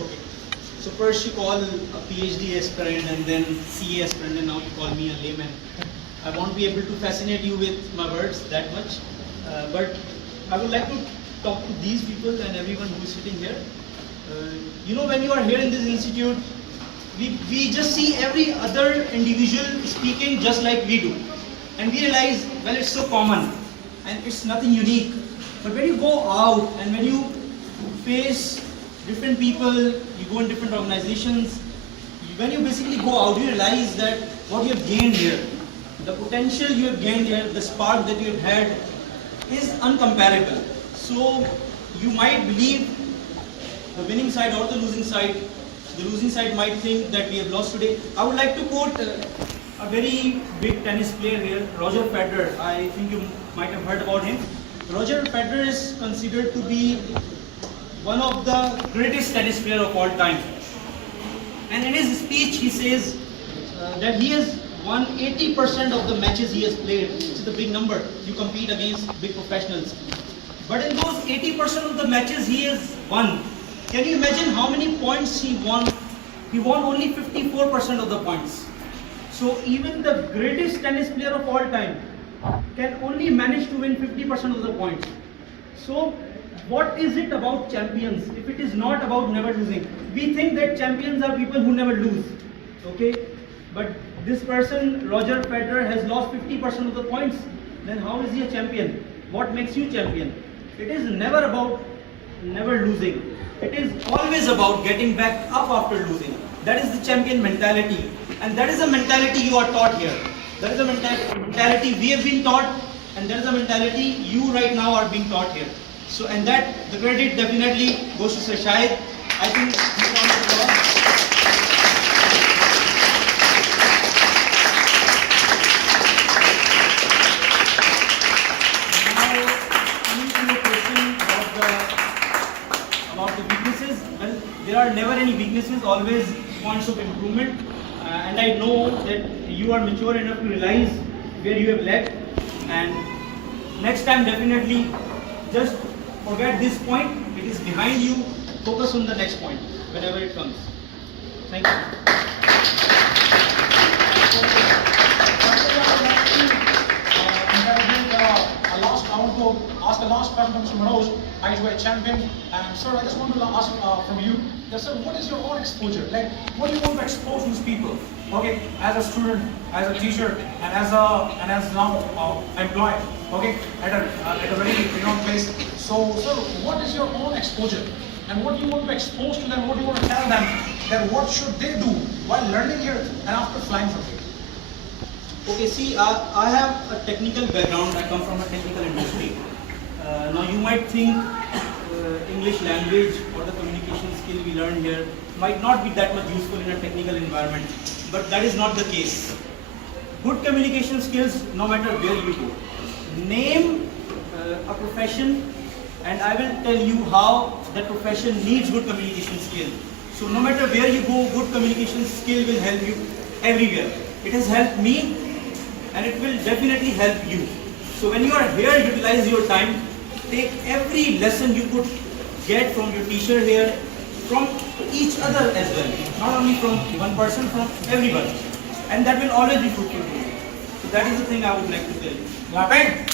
Okay. So first you call a PhD aspirant and then CA aspirant and now you call me a layman. I won't be able to fascinate you with my words that much, but I would like to talk to these people and everyone who is sitting here. When you are here in this institute, we just see every other individual speaking just like we do. And we realize, well, it's so common and it's nothing unique. But when you go out and when you face different people, you go in different organizations, when you basically go out, you realize that what you have gained here, the potential you have gained here, the spark that you have had is uncomparable. So you might believe the winning side or the losing side. The losing side might think that we have lost today. I would like to quote a very big tennis player here, Roger Federer. I think you might have heard about him. Roger Federer is considered to be one of the greatest tennis player of all time. And in his speech, he says that he has won 80% of the matches he has played, which is a big number. You compete against big professionals. But in those 80% of the matches he has won, can you imagine how many points he won? He won only 54% of the points. So even the greatest tennis player of all time can only manage to win 50% of the points. So what is it about champions if it is not about never losing? We think that champions are people who never lose. Okay? But this person, Roger Federer, has lost 50% of the points. Then how is he a champion? What makes you champion? It is never about never losing. It is always about getting back up after losing. That is the champion mentality. And that is the mentality you are taught here. That is the mentality we have been taught, and that is the mentality you right now are being taught here. So, and that, the credit definitely goes to Sir Shahid. I think he wants to talk. About the weaknesses, well, there are never any weaknesses, always points of improvement. And I know that you are mature enough to realize where you have left. And next time, definitely, just forget this point. It is behind you. Focus on the next point whenever it comes. Thank you. I want to ask the last question from Mr. Manoj, IGY champion. And sir, I just want to ask from you, sir, what is your own exposure? Like, what do you want to expose these people? Okay, as a student, as a teacher, and as now employed. Okay, at a very renowned place. So, sir, what is your own exposure? And what do you want to expose to them? What do you want to tell them? That what should they do while learning here and after flying from here? Okay, see, I have a technical background. I come from a technical industry. Now you might think English language or the communication skill we learn here might not be that much useful in a technical environment, but that is not the case. Good communication skills, no matter where you go. Name a profession and I will tell you how that profession needs good communication skill. So no matter where you go, good communication skill will help you everywhere. It has helped me and it will definitely help you. So when you are here, utilize your time. Take every lesson you could get from your teacher here, from each other as well. Not only from one person, from everyone. And that will always be fruitful to you. So that is the thing I would like to tell you. Clapping.